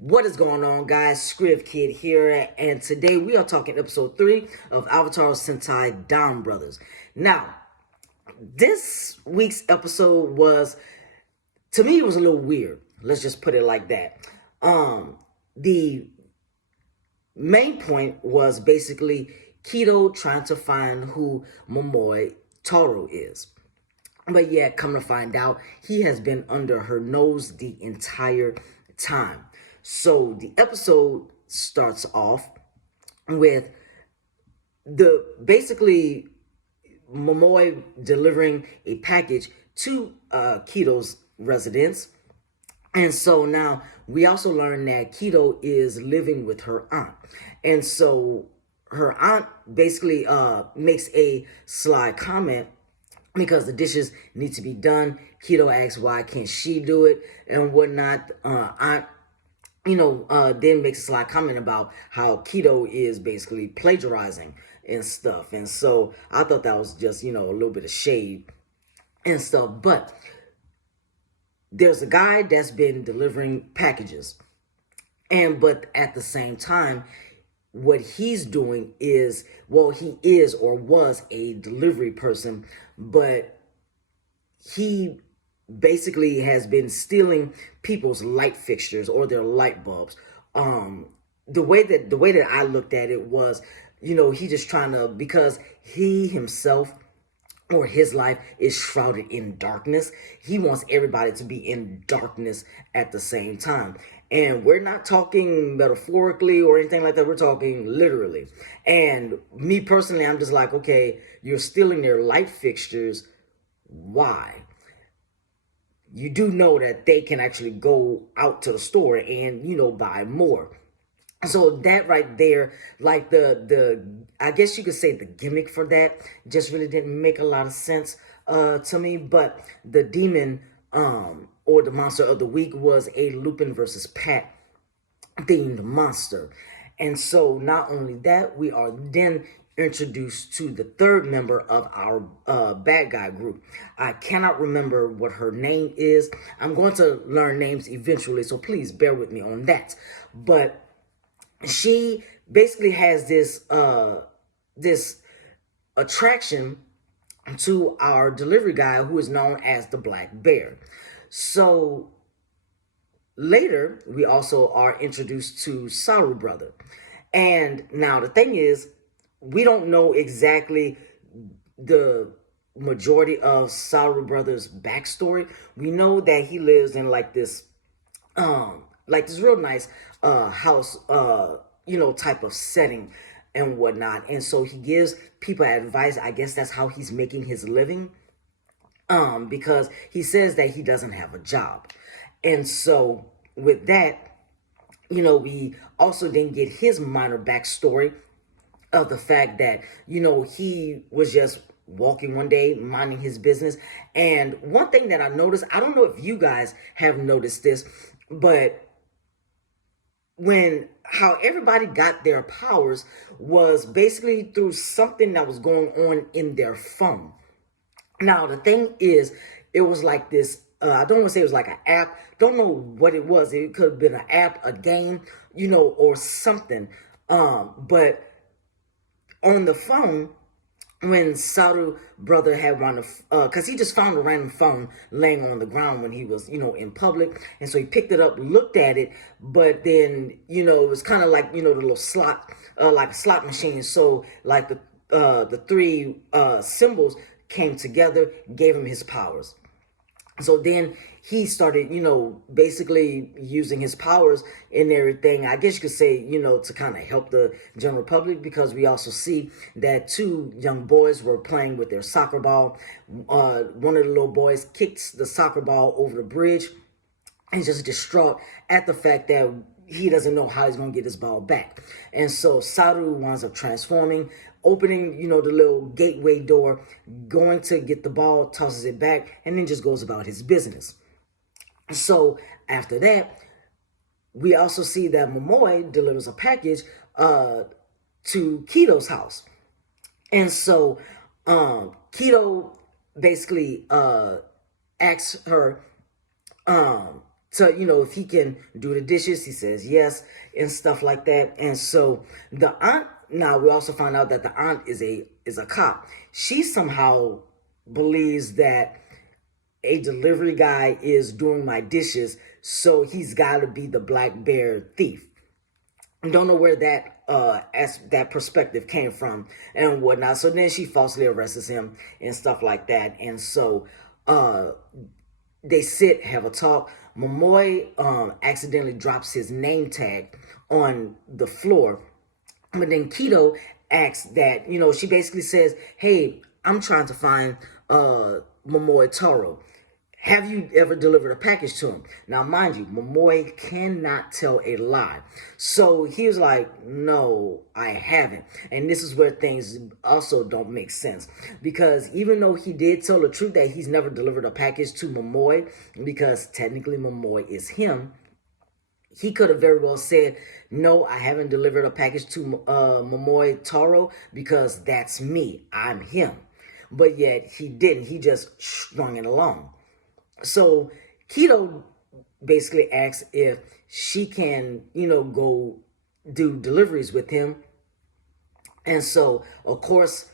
What is going on, guys? Scriv Kid here, and today we are talking episode 3 of Avataro Sentai Donbrothers. Now, this week's episode was, to me, it was a little weird. Let's just put it like that. The main point was basically Kido trying to find who Momoi Taro is. But yeah, come to find out, he has been under her nose the entire time. So the episode starts off with the basically Momoi delivering a package to Kido's residence. And so now we also learn that Kido is living with her aunt. And so her aunt basically makes a sly comment because the dishes need to be done. Kido asks why can't she do it and whatnot. Aunt then makes a sly comment about how Kido is basically plagiarizing and stuff. And so I thought that was just, a little bit of shade and stuff. But there's a guy that's been delivering packages. But at the same time, what he's doing is, well, he is or was a delivery person, but he basically has been stealing people's light fixtures or their light bulbs. The way that I looked at it was, he just trying to, because he himself or his life is shrouded in darkness. He wants everybody to be in darkness at the same time. And we're not talking metaphorically or anything like that. We're talking literally. And me personally, I'm just like, okay, you're stealing their light fixtures. Why? You do know that they can actually go out to the store and, buy more. So that right there, like the I guess you could say the gimmick for that just really didn't make a lot of sense to me. But the demon or the monster of the week was a Lupin versus Pat themed monster. And so not only that, we are then introduced to the third member of our bad guy group. I cannot remember what her name is. I'm going to learn names eventually, so please bear with me on that. But she basically has this attraction to our delivery guy who is known as the Black Bear. So later, we also are introduced to Saru brother. And now the thing is, we don't know exactly the majority of Saru brother's backstory. We know that he lives in like this real nice house, type of setting and whatnot. And so he gives people advice. I guess that's how he's making his living. Because he says that he doesn't have a job. And so with that, we also didn't get his minor backstory of the fact that, he was just walking one day, minding his business. And one thing that I noticed, I don't know if you guys have noticed this, but how everybody got their powers was basically through something that was going on in their phone. Now, the thing is, it was like this, I don't want to say it was like an app. Don't know what it was. It could have been an app, a game, or something. But on the phone, when Saru brother had run because he just found a random phone laying on the ground when he was, in public. And so he picked it up, looked at it, but then, it was kind of like, the little slot, like a slot machine. So like the three symbols came together, gave him his powers. So then he started, basically using his powers and everything, I guess you could say, to kind of help the general public, because we also see that two young boys were playing with their soccer ball. One of the little boys kicks the soccer ball over the bridge. He's just distraught at the fact that he doesn't know how he's going to get his ball back. And so Saru winds up transforming, opening, the little gateway door, going to get the ball, tosses it back, and then just goes about his business. So after that, we also see that Momoi delivers a package to Kido's house. And so Kido basically asks her, to, if he can do the dishes. He says yes and stuff like that. And so the aunt, now we also find out that the aunt is a cop. She somehow believes that a delivery guy is doing my dishes, so he's got to be the black bear thief. I don't know where that perspective came from and whatnot. So then she falsely arrests him and stuff like that. And so they sit, have a talk. Momoy accidentally drops his name tag on the floor. But then Keto asks that, she basically says, hey, I'm trying to find Momoy Taro. Have you ever delivered a package to him? Now, mind you, Momoy cannot tell a lie. So he was like, no, I haven't. And this is where things also don't make sense. Because even though he did tell the truth that he's never delivered a package to Momoy, because technically Momoy is him, he could have very well said, no, I haven't delivered a package to Momoy Taro because that's me. I'm him. But yet he didn't. He just strung it along. So Keto basically asks if she can, go do deliveries with him. And so, of course,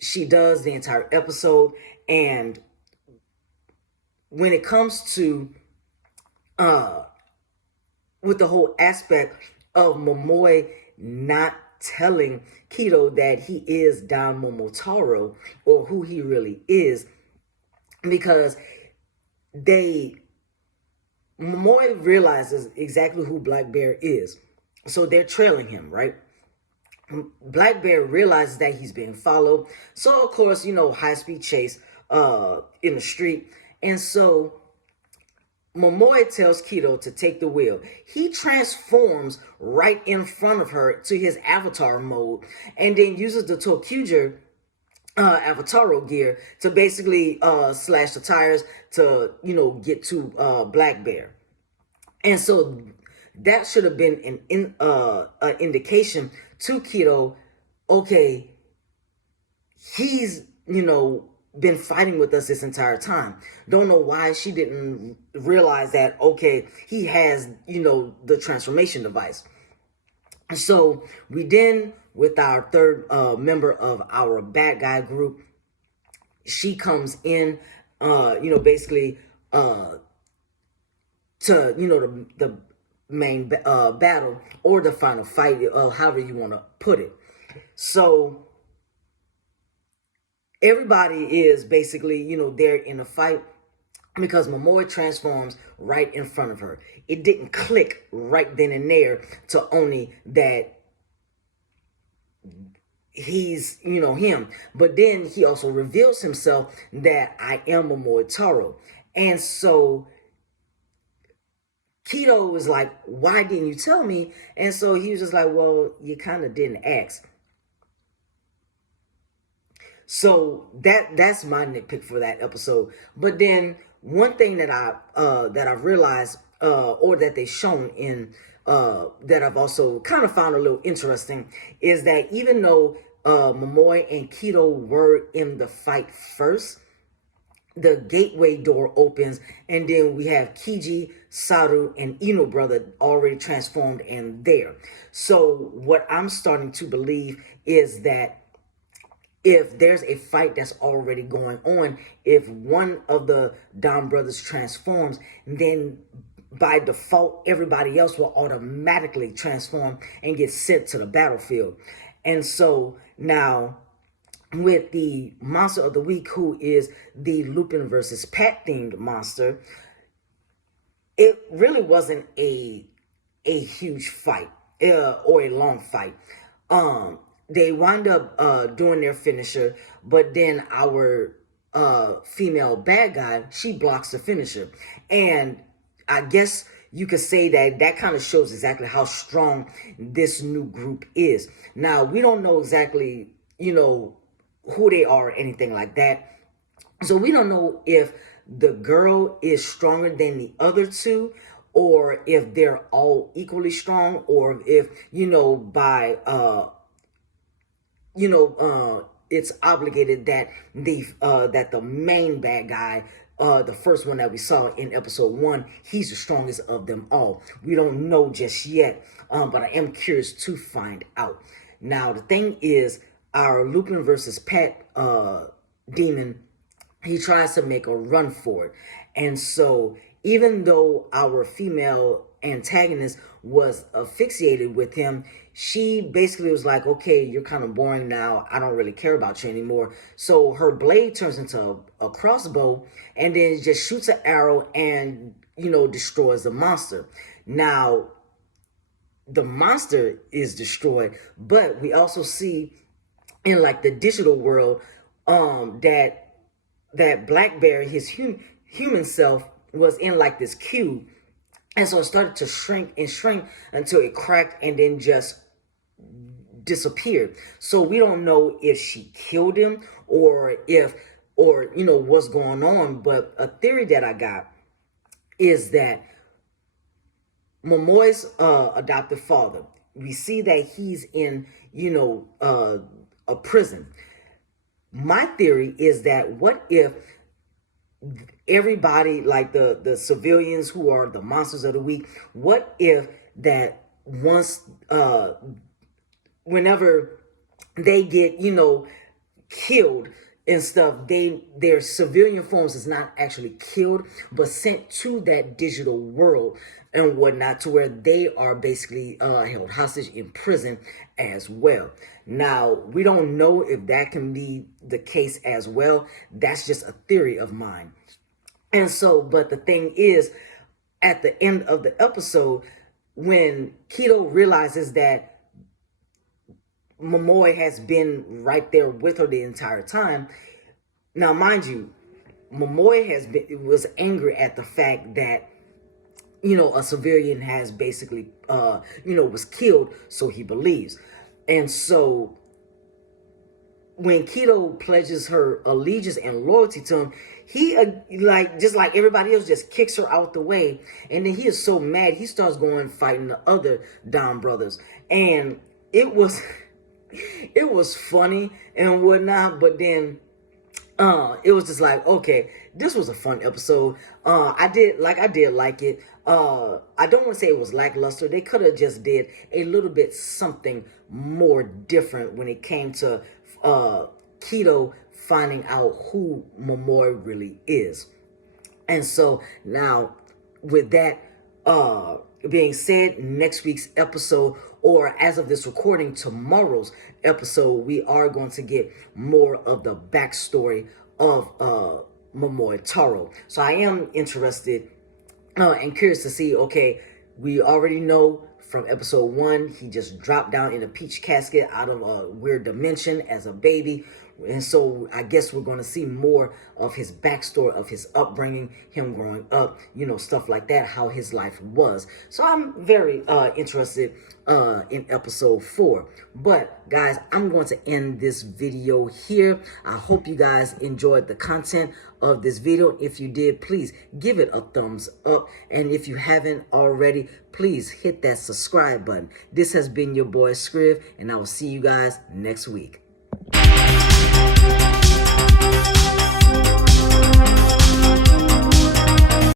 she does the entire episode. And when it comes to with the whole aspect of Momoy not telling Keto that he is Don Momotaro or who he really is, because Momoy realizes exactly who Black Bear is. So they're trailing him, right? Black Bear realizes that he's being followed. So, of course, high-speed chase in the street. And so Momoy tells Keto to take the wheel. He transforms right in front of her to his avatar mode and then uses the TokuTalk Avataro gear to basically slash the tires to, get to Black Bear. And so that should have been an indication to Keto, okay, he's, been fighting with us this entire time. Don't know why she didn't realize that, okay, he has, the transformation device. So we then, with our third member of our bad guy group, she comes in, basically to, the main battle or the final fight, however you want to put it. So everybody is basically, there in a fight because Momoy transforms right in front of her. It didn't click right then and there to Oni that he's, him. But then he also reveals himself that I am Momoy Taro. And so Keto was like, why didn't you tell me? And so he was just like, well, you kind of didn't ask. So that's my nitpick for that episode. But then one thing that I've realized or that they've shown in that I've also kind of found a little interesting is that even though Momoy and Keto were in the fight first, the gateway door opens and then we have Kiji, Saru, and Ino brother already transformed in there. So what I'm starting to believe is that if there's a fight that's already going on, if one of the Donbrothers transforms, then by default, everybody else will automatically transform and get sent to the battlefield. And so now, with the monster of the week, who is the Lupin versus Pat themed monster, it really wasn't a huge fight or a long fight. They wind up doing their finisher, but then our female bad guy, she blocks the finisher. And I guess you could say that kind of shows exactly how strong this new group is. Now, we don't know exactly, who they are or anything like that. So we don't know if the girl is stronger than the other two, or if they're all equally strong, or if, by it's obligated that the main bad guy the first one that we saw in episode 1, he's the strongest of them all. We don't know just yet, but I am curious to find out. Now, the thing is, our Lupin versus Pat demon, he tries to make a run for it. And so, even though our female antagonist was asphyxiated with him, she basically was like, okay, you're kind of boring now. I don't really care about you anymore. So her blade turns into a crossbow, and then just shoots an arrow and, destroys the monster. Now, the monster is destroyed, but we also see in like the digital world that Black Bear, his human self, was in like this cube, and so it started to shrink and shrink until it cracked and then just disappeared. So we don't know if she killed him or what's going on. But a theory that I got is that Momoi's adoptive father, we see that he's in a prison. My theory is that what if everybody, like the civilians who are the monsters of the week, what if that once whenever they get killed and stuff, their civilian forms is not actually killed but sent to that digital world and whatnot, to where they are basically held hostage in prison as well. Now, we don't know if that can be the case as well. That's just a theory of mine. And so, but the thing is, at the end of the episode, when Kido realizes that Momoi has been right there with her the entire time. Now, mind you, Momoi was angry at the fact that a civilian has basically was killed, so he believes. And so when Kido pledges her allegiance and loyalty to him, he just like everybody else, just kicks her out the way, and then he is so mad he starts going fighting the other Donbrothers, and it was funny and whatnot. But then it was just like, okay, this was a fun episode. I did like it. I don't want to say it was lackluster. They could have just did a little bit something more different when it came to Kido finding out who Momoi really is. And so now, with that being said, next week's episode, or as of this recording, tomorrow's episode, we are going to get more of the backstory of Momoi Taro. So I am interested and curious to see, okay, we already know from episode 1, he just dropped down in a peach casket out of a weird dimension as a baby. And so I guess we're going to see more of his backstory, of his upbringing, him growing up, stuff like that, how his life was. So I'm very interested in episode 4. But guys, I'm going to end this video here. I hope you guys enjoyed the content of this video. If you did, please give it a thumbs up. And if you haven't already, please hit that subscribe button. This has been your boy Scriv, and I will see you guys next week.